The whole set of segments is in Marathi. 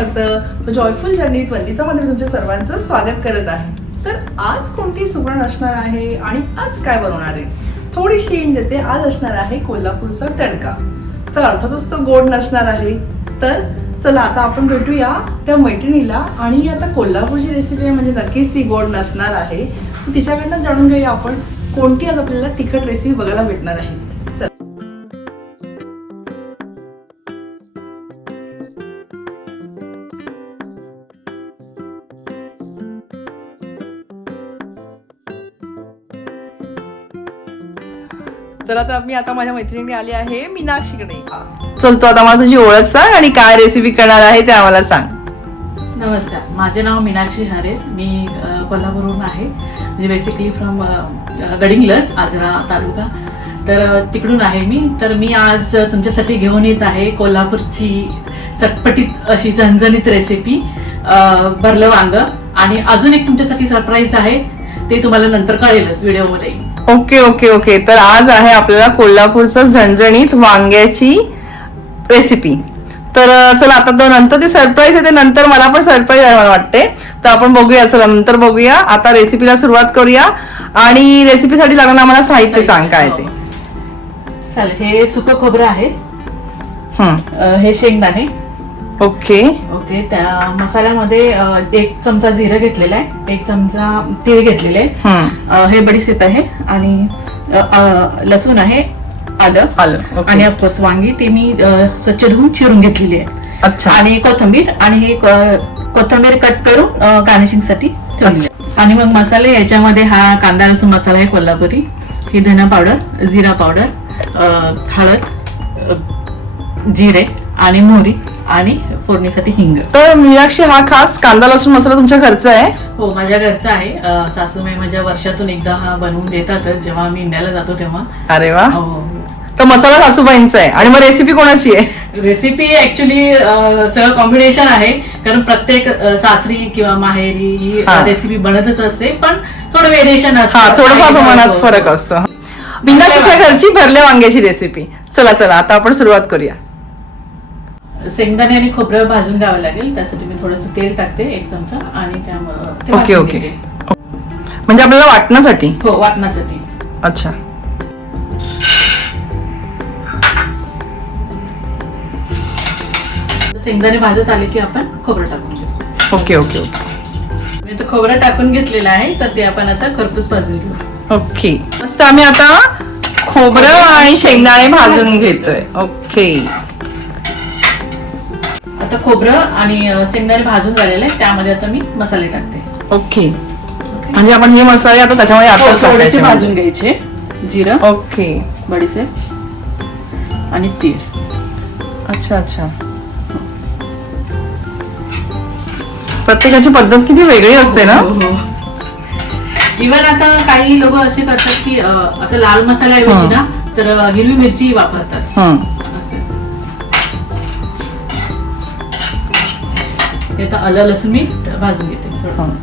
समर्थ जॉयफुल जर्नीत वंदितामध्ये तुमच्या सर्वांचं स्वागत करत आहे. तर आज कोणती सुवर्ण असणार आहे आणि आज काय बनवणार आहे? थोडीशी इंड देते. आज असणार आहे कोल्हापूरचा तडका. तर अर्थातच तो गोड नसणार आहे. तर चला आता आपण भेटूया त्या मैत्रिणीला आणि आता कोल्हापूरची रेसिपी आहे म्हणजे नक्कीच ती गोड नसणार आहे. सो तिच्याकडनं जाणून घेऊया आपण कोणती आज आपल्याला तिखट रेसिपी बघायला भेटणार आहे. चला तर मी आता माझ्या मैत्रिणी आली आहे मीनाक्षीकडे. चल तू आता मला तुझी ओळख सांग आणि काय रेसिपी करणार आहे ते आम्हाला सांग. नमस्कार माझे नाव मीनाक्षी हरे. मी कोल्हापूरहून आहे. म्हणजे बेसिकली फ्रॉम गडिंग्लज आजरा तालुका. तर तिकडून आहे मी. तर मी आज तुमच्यासाठी घेऊन येत आहे कोल्हापूरची चटपटीत अशी झणझणीत रेसिपी भरलं वांग. आणि अजून एक तुमच्यासाठी सरप्राईज आहे ते तुम्हाला नंतर कळेलच व्हिडिओमध्ये ओके ओके ओके. तर आज आहे आपल्याला कोल्हापूरचं झणझणीत वांग्याची रेसिपी तर चला आता तो नंतर ते सरप्राईज आहे ते नंतर मला पण सरप्राईज आहे मला वाटते. तर आपण बघूया चला नंतर बघूया. आता रेसिपीला सुरुवात करूया. आणि रेसिपीसाठी लागणार आम्हाला साहित्य सांग काय ते. चालेल हे सुकं खोबरं आहे. हे शेंगदाणे. ओके. ओके त्या मसाल्यामध्ये अ, एक चमचा जिरं घेतलेला आहे एक चमचा तीळ घेतलेले आहे. हम्म अ, हे बडीशेप आहे आणि अ, अ, लसूण आहे आलं. आलं, ओके. आणि ऑफकोर्स वांगी ते मी अ, स्वच्छ धुवून चिरून घेतलेली आहे. अच्छा. आणि कोथिंबीर आणि हे क- कोथिंबीर कट करून गार्निशिंगसाठी आहे. आणि मग मसाले याच्यामध्ये हा कांदा लसूण मसाला आहे कोल्हापुरी. ही धना पावडर जिरा पावडर हळद अ, जिरे आणि मोहरी आणि फोडणीसाठी हिंग. तर मीनाक्षी हा खास कांदा लसूण मसाला तुमच्या घरचा आहे? हो माझ्या घरचा आहे. अ, सासूबाई माझ्या वर्षातून एकदा हा बनवून देतातच. जेव्हा आम्ही इंडियाला जातो तेव्हा. अरे वा. हो. तर मसाला सासूबाईंचा आहे. आणि मग रेसिपी कोणाची आहे? रेसिपी ऍक्च्युली सगळं कॉम्बिनेशन आहे. कारण प्रत्येक सासरी किंवा माहेरी ही. रेसिपी बनतच असते. पण थोडं व्हेरिएशन असतं. हा थोडंफार प्रमाणात हो, फरक. असतो. मीनाक्षीच्या घरची भरल्या वांग्याची रेसिपी चला चला आता आपण सुरुवात करूया. शेंगदाणे आणि खोबरं भाजून घ्यावं लागेल. त्यासाठी मी थोडस तेल टाकते एक चमचा आणि त्यामुळं ओके ओके. म्हणजे आपल्याला वाटण्यासाठी? हो वाटण्यासाठी. अच्छा. शेंगदाणे भाजत आले की आपण खोबरं टाकून घेऊ. Okay okay okay. मी तर खोबरं टाकून घेतलेलं आहे तर ते आपण आता खरपूस भाजून घेऊ. ओके. मस्त आम्ही आता खोबरं आणि शेंगदाणे भाजून घेतोय. ओके. आता खोबरं आणि शेंगदाणे भाजून झालेले आहे त्यामध्ये आता मी मसाले टाकते. ओके. म्हणजे आपण हे मसाले आता त्याच्यामध्ये हो, थोडेसे टाकायचे भाजून घ्यायचे. जिरं ओके. बडीशेप आणि तीळ. अच्छा अच्छा. प्रत्येकाची पद्धत किती वेगळी असते ना? इव्हन आता काही लोक असे करतात की आता लाल मसाल्याऐवजी ना तर हिरवी मिरची वापरतात. आलं लसूण मी भाजून घेते थोडंसं.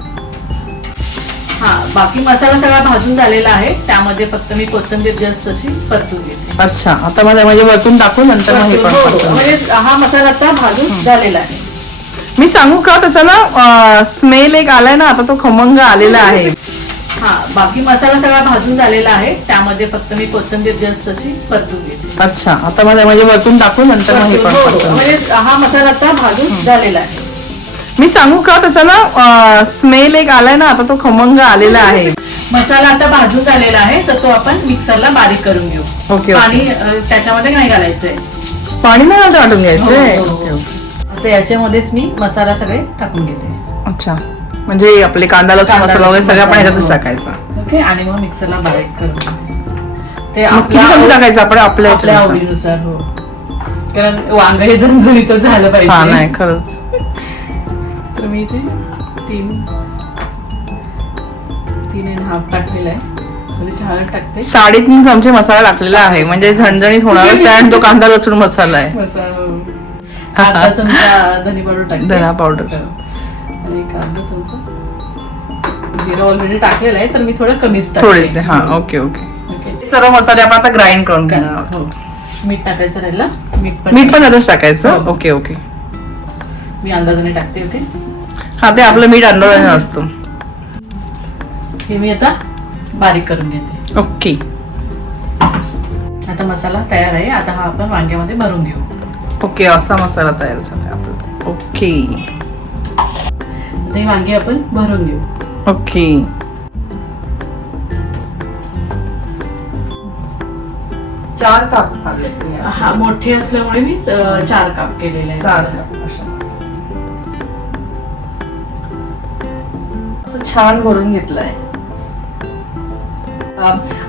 हा बाकी मसाला सगळा भाजून झालेला आहे त्यामध्ये फक्त मी कोथिंबीर जस्ट अशी परतून घेते अच्छा आता मला म्हणजे वरतून टाकून नंतर मग हे पण हो, हो. परतून. म्हणजे हा मसाला आता भाजून झालेला आहे मी सांगू का त्याचा ना स्मेल एक आलाय ना आता तो खमंग आलेला आहे हा बाकी मसाला सगळा भाजून झालेला आहे त्यामध्ये फक्त मी कोथिंबीर जस्ट अशी परतून घेते अच्छा आता मला म्हणजे वरतून टाकून नंतर मग हे पण हो, हो. परतून. म्हणजे हा मसाला आता भाजून झालेला आहे मी सांगू का? त्याचा ना स्मेल एक आलाय ना आता तो खमंग आलेला आहे. मसाला आता भाजून झालेला आहे तर तो आपण मिक्सरला बारीक करून घेऊ. ओके. पाणी त्याच्यामध्ये नाही घालायचंय. पाणी नाही वाटून घ्यायचंय? हो, हो, ओके, हो. आता याच्यामध्येच मी मसाला सगळे टाकून घेते. अच्छा. म्हणजे आपले कांदा लसूण मसाला वगैरे लसूण सगळं आपण ह्याच्यातच हो. टाकायचा. ओके आणि मग मिक्सरला बारीक करून. ते किती टाकायचं? आपण आपल्या? आवडीनुसार. हो. कारण वांग हे झणझणीतच झालं हा पाहिजे. नाही खरंच. तर मी इथे तीन तीन अँड हाफ टाकलेला आहे. टाकते. साडेतीन चमचे मसाला टाकलेला आहे. म्हणजे झणझणीत होणारच आहे आणि तो कांदा लसूण मसाला आहे. मसाला अर्धा चमचा धनी पावडर धना पावडर. हो. आणि अर्धा चमचा. जिरं ऑलरेडी टाकलेलं आहे तर मी थोडं कमीच टाकते. थोडेसे हा ओके ओके ओके हे सर्व मसाले आपण आता ग्राइंड करून घेणार आहोत. हो. मीठ टाकायचं राहिलं. मीठ पण मीठ पण टाकायचं? हो. ओके ओके मी अंदाजाने टाकते ओके हा ते आपलं मीठ अंदाजाने असतो. हे मी आता बारीक करून घेते. ओके आता मसाला तयार आहे. आता हा आपण वांग्यामध्ये भरून घेऊ. ओके असा मसाला तयार झाला आपला. ओके आता वांगी आपण भरून घेऊ. ओके चार काप. हा मोठे असल्यामुळे मी चार काप केलेले चार काप छान भरून घेतलंय.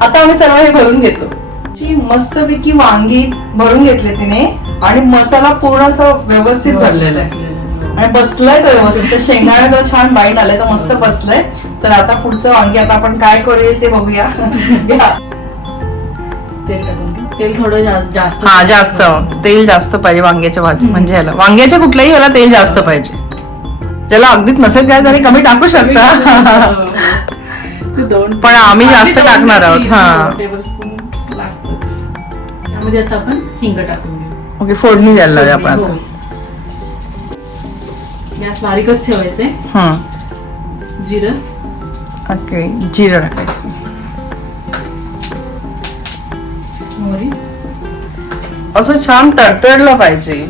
आता आम्ही सर्व हे भरून घेतो. जी मस्तपैकी वांगी भरून घेतले तिने आणि मसाला पूर्ण असं व्यवस्थित भरलेला आहे. आणि बसलाय तो व्यवस्थित. तर छान बाईट आलंय तर मस्त बसलंय. चला आता पुढचं वांगी आता आपण काय करूया ते बघूया. घ्या. तेल थोडं जास्त हा जास्त. तेल जास्त पाहिजे वांग्याच्या भाजी. म्हणजे ह्याला. वांग्याच्या कुठल्याही ह्याला तेल जास्त पाहिजे. ज्याला अगदीच नसेल काय तरी कमी टाकू शकता. दोन पण आम्ही जास्त टाकणार आहोत, हा. टेबलस्पून लागतच. त्यामध्ये आता आपण हिंग टाकून घेऊ. ओके फोडणी द्यायला लावूया आपण. हो. आता गॅस बारीकच ठेवायचे. हम्म जिरं. ओके जिरं टाकायचं. मोहरी. असं छान तडतडलं पाहिजे.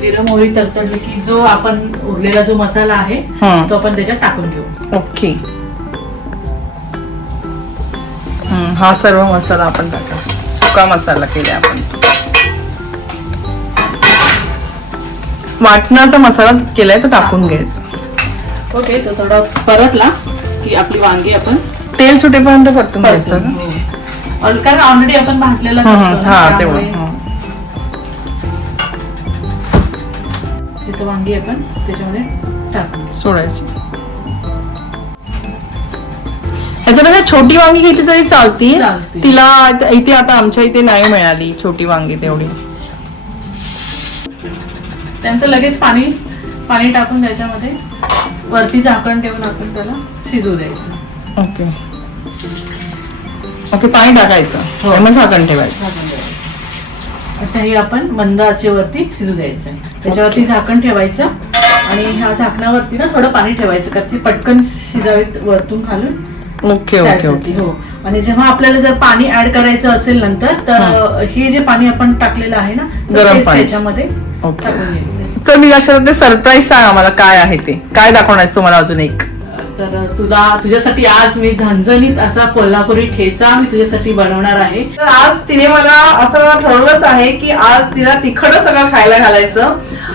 जिरं मोहरी तडतडली की जो आपण उरलेला जो मसाला आहे. तो आपण त्याच्यात टाकून घेऊ. ओके. हा सर्व मसाला आपण टाकायचा सुका मसाला केला आपण. वाटणाचा मसाला केलाय तो टाकून घ्यायचा. ओके तो थोडा परतला की आपली वांगी आपण तेल सुटेपर्यंत परतून घ्यायचं परतून का? कारण ऑलरेडी आपण भाजलेला हा तेवढं. तिथं वांगी आपण त्याच्यामध्ये टाकू. सोडायची. ह्याच्यामध्ये छोटी वांगी घेतली तरी चालती चालती. तिला आता- इथे आता आमच्या इथे नाही मिळाली छोटी वांगी तेवढी. त्यानंतर लगेच पाणी पाणी टाकून त्याच्यामध्ये वरती झाकण ठेवून आपण त्याला शिजू द्यायचं. ओके. ओके पाणी टाकायचं. हो. आणि मग झाकण ठेवायचं. झाकण. आता हे आपण मंद आचेवरती शिजू द्यायचं. त्याच्यावरती झाकण ठेवायचं आणि ह्या झाकणावरती ना थोडं पाणी ठेवायचं कारण ती पटकन शिजावीत वरतून खालून. ओके ओके हो. आणि जेव्हा आपल्याला जर पाणी ऍड करायचं असेल नंतर तर हे. जे पाणी आपण टाकलेलं आहे ना गरम. त्याच्यामध्ये ओके. टाकून घ्यायचं. चल मी अशा सरप्राईज सांग आम्हाला काय आहे ते. काय दाखवणार तुम्हाला अजून एक? तर तुला तुझ्यासाठी आज मी झणझणीत असा कोल्हापुरी ठेचा मी तुझ्यासाठी बनवणार आहे. तर आज तिने मला असं ठरवलंच आहे की आज तिला तिखट सगळं खायला घालायचं.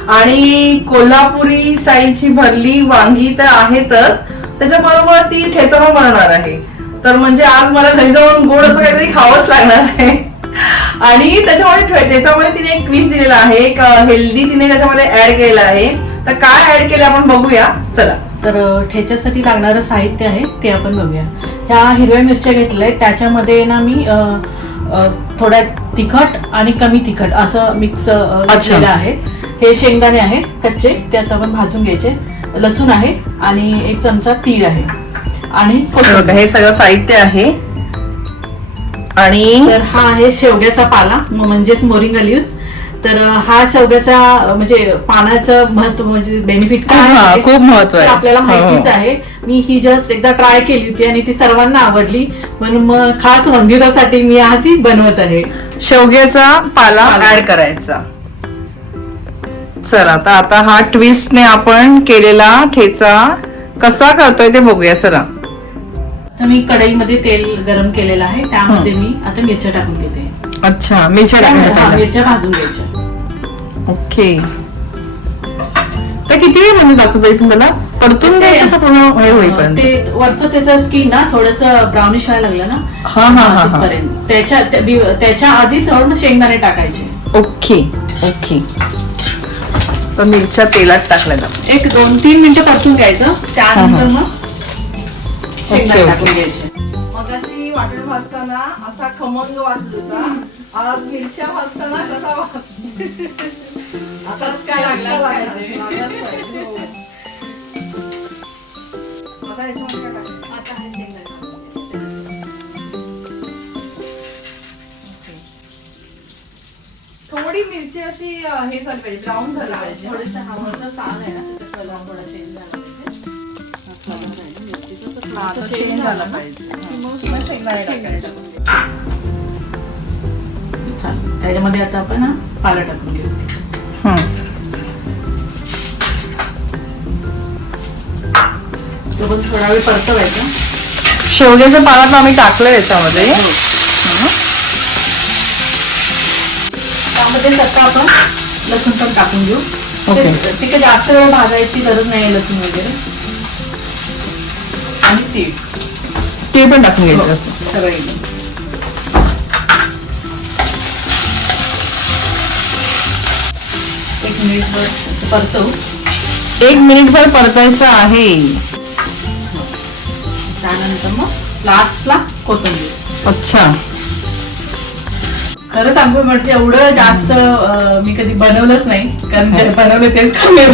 आणि कोल्हापुरी स्टाईलची भरली वांगी तर आहेतच. त्याच्याबरोबर ती ठेचा पण बनवणार आहे. तर म्हणजे आज मला घरी जाऊन गोड असं काहीतरी खावंच लागणार आहे. आणि त्याच्यामध्ये त्याच्यामध्ये तिने एक ट्विस्ट दिलेला आहे. एक हेल्दी तिने त्याच्यामध्ये ऍड केलेला आहे. तर काय ऍड केलं आपण बघूया. चला. तर ठेच्यासाठी लागणारं साहित्य आहे ते आपण बघूया. ह्या हिरव्या मिरच्या घेतल्या आहेत त्याच्यामध्ये ना मी थोड्या तिखट आणि कमी तिखट असं मिक्स घेतलेलं आहे. हे शेंगदाणे आहेत कच्चे ते आता आपण भाजून घ्यायचे. लसूण आहे आणि एक चमचा तीळ आहे. आणि हे सगळं साहित्य आहे. आणि तर हा आहे शेवग्याचा पाला म्हणजेच मोरिंगा लिव्स. तर हा शेवग्याचा अ, म्हणजे पानाचं महत्त्व म्हणजे बेनिफिट काय खूप महत्त्व आहे. आपल्याला हो, माहितीच हो. आहे. मी ही जस्ट एकदा ट्राय केली होती आणि ती सर्वांना आवडली. म्हणून मग खास वंदितासाठी मी आज ही बनवत आहे. शेवग्याचा पाला. ऍड करायचा. चला आता आता हा ट्विस्टने आपण केलेला ठेचा कसा करतोय ते बघूया चला. तर मी कढईमध्ये तेल गरम केलेलं आहे. त्यामध्ये मी आता मिरच्या टाकून घेते अच्छा मिरच्या मिरच्या भाजून घ्यायच्या. ओके. तर किती वेळ म्हणजे लागतो तरी पण त्याला परतून द्यायचं का पूर्ण हे होईपर्यंत? ते वरचं त्याचं स्किन ना थोडस ब्राउनिश व्हायला लागलं ना? हा हा हा हा. तिथपर्यंत. त्याच्या त्या- बी- त्याच्या आधी थोडं शेंगदाणे टाकायचे. Okay okay. तर मिरच्या तेलात टाकल्या जातात. एक दोन तीन मिनिटं परतून घ्यायचं. त्यानंतर मग शेंगदाणे ओके, टाकून घ्यायचे. मगाशी वाटण भाजताना असा खमंग वाजत होता. आज मिरच्या भाजताना कसा वाज आताच काय हो. टाकायचं? थोडी मिरची अशी हे झाली पाहिजे ब्राऊन झाली पाहिजे. थोडंसं साल आहे ना त्याचा कलर थोडा चेंज झाला पाहिजे. चेंज पाहिजे. मग शेंगदाणे टाकायचे. चालेल. त्याच्यामध्ये आता आपण हा पाला टाकून घेऊ तो पण थोडा वेळ परतवायचा. शेवग्याचं पाला तर आम्ही टाकलं याच्यामध्ये. त्यामध्ये आता आपण लसूण पण टाकून घेऊ. ओके. ते- काही जास्त वेळ भाजायची गरज नाही लसूण वगैरे. आणि तीळ. ते पण टाकून घ्यायचं असं. सगळं एकदम. एक मिनिटभर परतवू. एक मिनिटभर परतायचं आहे. त्यानंतर मग लास्टला कोथिंबीर. अच्छा. खरं सांगू म्हणजे एवढं जास्त मी कधी बनवलंच नाही कारण जे बनवलं तेच खाल्लेलं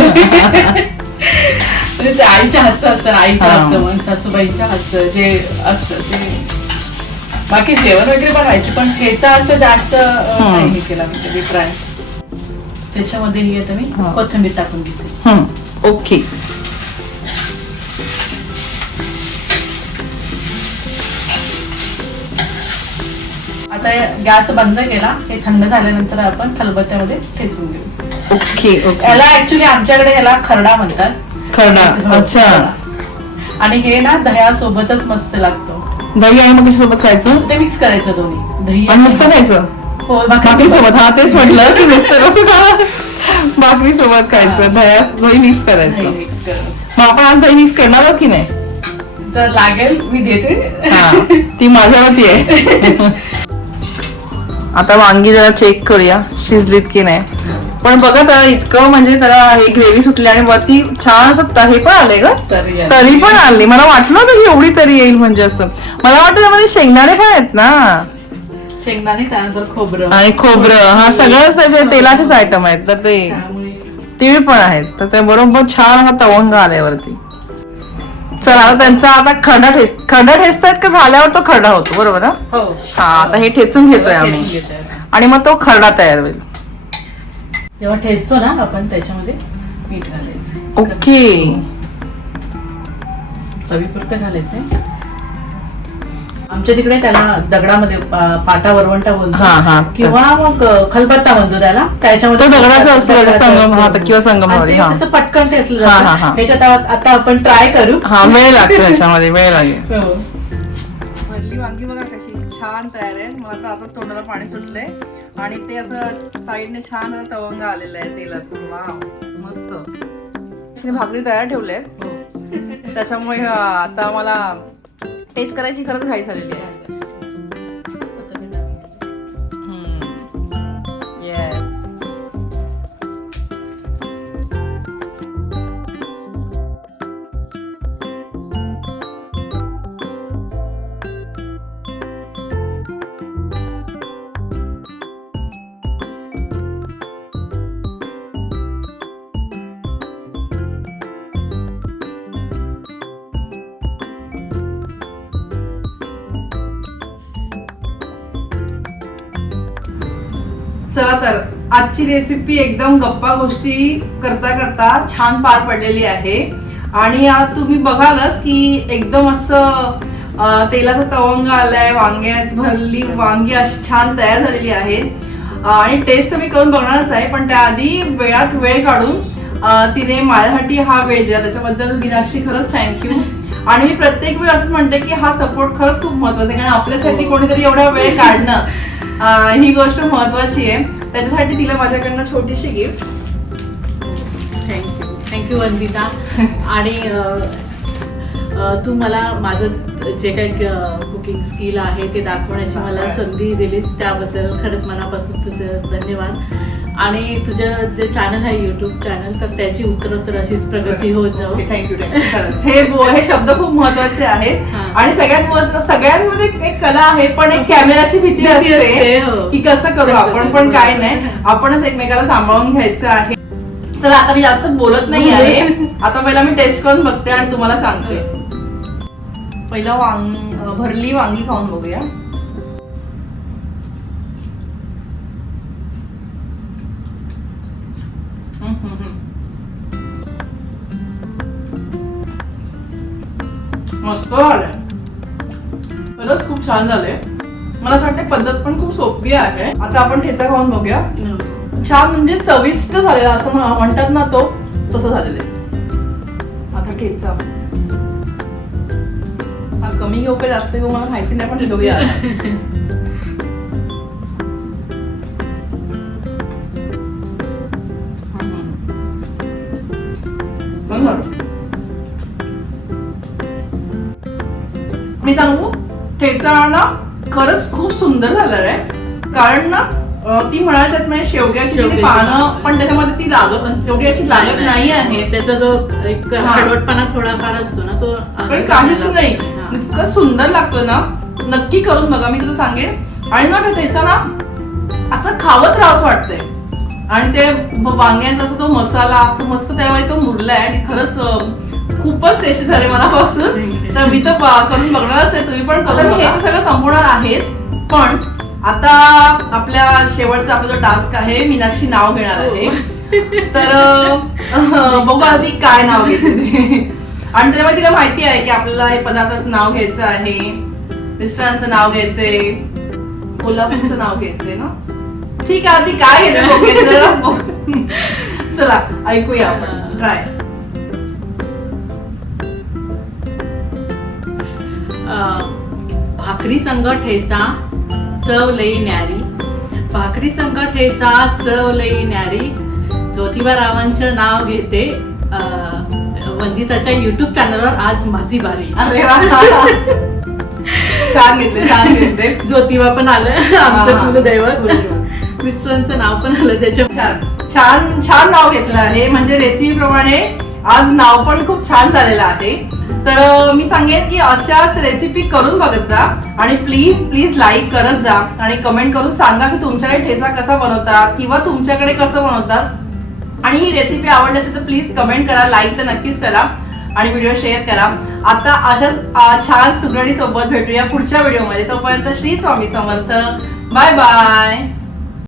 म्हणजे ते आईच्या हातचं असतं आईच्या. हातचं मग सासूबाईच्या हातचं जे असतं ते. बाकी जेवण वगैरे बनवायचे पण ह्याचा असं जास्त. नाही मी केला मी कधी ट्राय त्याच्यामध्ये ही आता मी. कोथिंबीर टाकून घेते ओके. आता गॅस बंद केला हे थंड झाल्यानंतर आपण खलबत्त्यामध्ये ठेचून घेऊ. Okay okay. याला ऍक्च्युली आमच्याकडे ह्याला खरडा म्हणतात. खरडा अच्छा. आणि हे ना दह्यासोबतच मस्त लागतो. दही आणि मग सोबत खायचं? ते मिक्स करायचं दोन्ही. दही आणि नुसतं खायचं? हो भाकरी सोबत. हा तेच म्हटलं की नुसतं कसं खा भाकरी सोबत. खायचं. दह्यास दही मिक्स करायचं. मिक्स करून. मग आपण आज दही मिक्स करणार आहोत की नाही? जर लागेल मी देते. हा ती माझ्यावरती आहे. आता वांगी जरा चेक करूया शिजलीत की नाही. पण बघा त्याला इतकं म्हणजे त्याला हे ग्रेव्ही सुटली आणि वरती छान असं हे पण आले ग. तरी पण आली. मला वाटलं होतं की एवढी तरी येईल म्हणजे असं. मला वाटतं त्यामध्ये शेंगदाणे पण आहेत ना. शेंगदाणे त्यानंतर खोबरं. आणि खोबरं. हा सगळंच त्याचे तेलाचेच आयटम आहेत. तर ते तीळ पण आहेत. तर ते बरोबर छान असा तवंग आलाय वरती. चला आता त्यांचा आता खरडा ठेस खरडा ठेचतायत का झाल्यावर तो खरडा होतो बरोबर ना? हो. हा आता हे ठेचून घेतोय ठेचून आम्ही. घेतोय. आणि मग तो खरडा तयार होईल. जेव्हा ठेचतो ना आपण त्याच्यामध्ये मीठ घालायचं. ओके. चवीपुरतं घालायचंय. आमच्या तिकडे त्याला दगडामध्ये पाटा वरवंटा हा, बोलतो हा. किंवा मग खलबत्ता म्हणतो त्याला त्याच्यामध्ये तो दगडाचा असतो, संगम-. हा, किंवा ते हा. कसं पटकन हा, हा, हा. ह्याच्यात आ- आता आपण ट्राय करू हा वेळ लागतो याच्यामध्ये वेळ लागेल हो. भरली वांगी बघा कशी छान तयार आहे मला तर आता तोंडाला पाणी सुटलंय आणि ते असं साईडने छान असं तवंग आलेलं आहे तेलाचं वाव मस्त भाकरी तयार ठेवले हो. त्याच्यामुळे आता मला टेस्ट करायची खरंच घाई झालेली आहे चला तर आजची रेसिपी एकदम गप्पा गोष्टी करता करता छान पार पडलेली आहे. आणि तुम्ही बघालच की एकदम असं तेलाचा तवंग आलाय वांग्यात भरली वांगी अशी छान तयार झालेली आहे. आणि टेस्ट तर मी करून बघणारच आहे पण त्याआधी वेळात वेळ काढून तिने माझ्यासाठी हा वेळ दिला. त्याच्याबद्दल मीनाक्षी खरंच थँक्यू आणि मी प्रत्येक वेळी असंच म्हणते की हा सपोर्ट खरंच खूप महत्त्वाचा आहे कारण आपल्यासाठी कोणीतरी एवढा वेळ काढणं ही गोष्ट महत्वाची आहे. त्याच्यासाठी तिला माझ्याकडनं छोटीशी गिफ्ट थँक्यू थँक्यू वंदिता आणि तू मला माझं जे काही कुकिंग स्किल आहे ते दाखवण्याची मला संधी दिलीस त्याबद्दल खरंच मनापासून तुझं धन्यवाद. आणि तुझं जे चॅनल आहे युट्यूब चॅनल तर त्याची उत्तरोत्तर अशीच प्रगती होत जाऊ. थँक्यू हे बो- हे शब्द खूप महत्त्वाचे आहेत. आणि सगळ्यात सगळ्यांमध्ये एक कला आहे पण एक कॅमेराची भीती असते, हो. की कसं करू आपण पण काय. नाही. आपणच एकमेकाला सांभाळून घ्यायचं आहे. चला आता मी जास्त बोलत नाही आहे. आता पहिला मी टेस्ट करून बघते आणि तुम्हाला सांगते. पहिला वांग भरली वांगी खाऊन बघूया. मस्त झालंय. खरंच खूप छान झालंय. मला असं वाटतं पद्धत पण खूप सोपी आहे. आता आपण ठेचा खाऊन बघूया. छान म्हणजे चविष्ट झालेला असं म्हणतात ना तो तसं झालेलं आहे. आता ठेचा. कमी घेऊ का जास्त घेऊ मला माहिती नाही पण घेऊया. मी सांगू ठेचा ना खरंच खूप सुंदर झालं आहे कारण ना ती म्हणाली त्यात म्हणजे शेवग्याची ती पानं. पण त्याच्यामध्ये ती लागत तेवढी अशी लागत नाही. आहे. त्याचा जो एक हा. कडवटपणा थोडाफार असतो ना तो पण काहीच नाही. हा. इतकं सुंदर लागतं ना. नक्की करून बघा मी तुला सांगेन. आणि ना तो ठेचा ना असं खावत राहावंच वाटतंय. आणि ते ब- वांग्यांचा असं तो मसाला असं मस्त त्यामुळे तो मुरलाय आणि खरंच अं, खूपच टेस्टी झाले मनापासून. तर मी तर करून बघणारच आहे. तुम्ही पण करून मी हे तर सगळं संपवणार आहेच. पण आता आपल्या शेवटचा आपला जो टास्क आहे मीनाक्षी नाव घेणार आहे. तर बघू आधी काय नाव घेते. आणि त्याच्यामुळे तिला माहिती आहे की आपल्याला हे पदार्थाचं नाव घ्यायचं आहे. मिस्टरांचं नाव घ्यायचंय. कोल्हापूरचं नाव घ्यायचंय ना? ठीक आहे आधी काय बघू. चला ऐकूया आपण. ट्राय भाकरी संग ठेचा चव लई न्यारी. भाकरी संग ठेचा चव लई न्यारी. ज्योतिबा रावांचं नाव घेते वंदिताच्या युट्यूब चॅनलवर आज माझी बारी. अरे. छान घेतले छान घेतले. ज्योतिबा पण आलं. आमचं कुलदैवत. मिस्टरांचं नाव पण आलं त्याच्या छान. छान छान नाव घेतलं आहे. म्हणजे रेसिपी प्रमाणे आज नाव पण खूप छान झालेलं आहे. तर मी सांगेन की अशाच रेसिपी करून बघत जा आणि प्लीज प्लीज लाईक करत जा आणि कमेंट करून सांगा की तुमच्याकडे ठेचा कसा बनवतात किंवा तुमच्याकडे कसं बनवतात. आणि ही रेसिपी आवडली असेल तर प्लीज कमेंट करा लाईक तर नक्कीच करा आणि व्हिडिओ शेअर करा. आता अशाच छान सुगरणी सोबत भेटूया पुढच्या व्हिडिओमध्ये तोपर्यंत श्री स्वामी समर्थ. Bye bye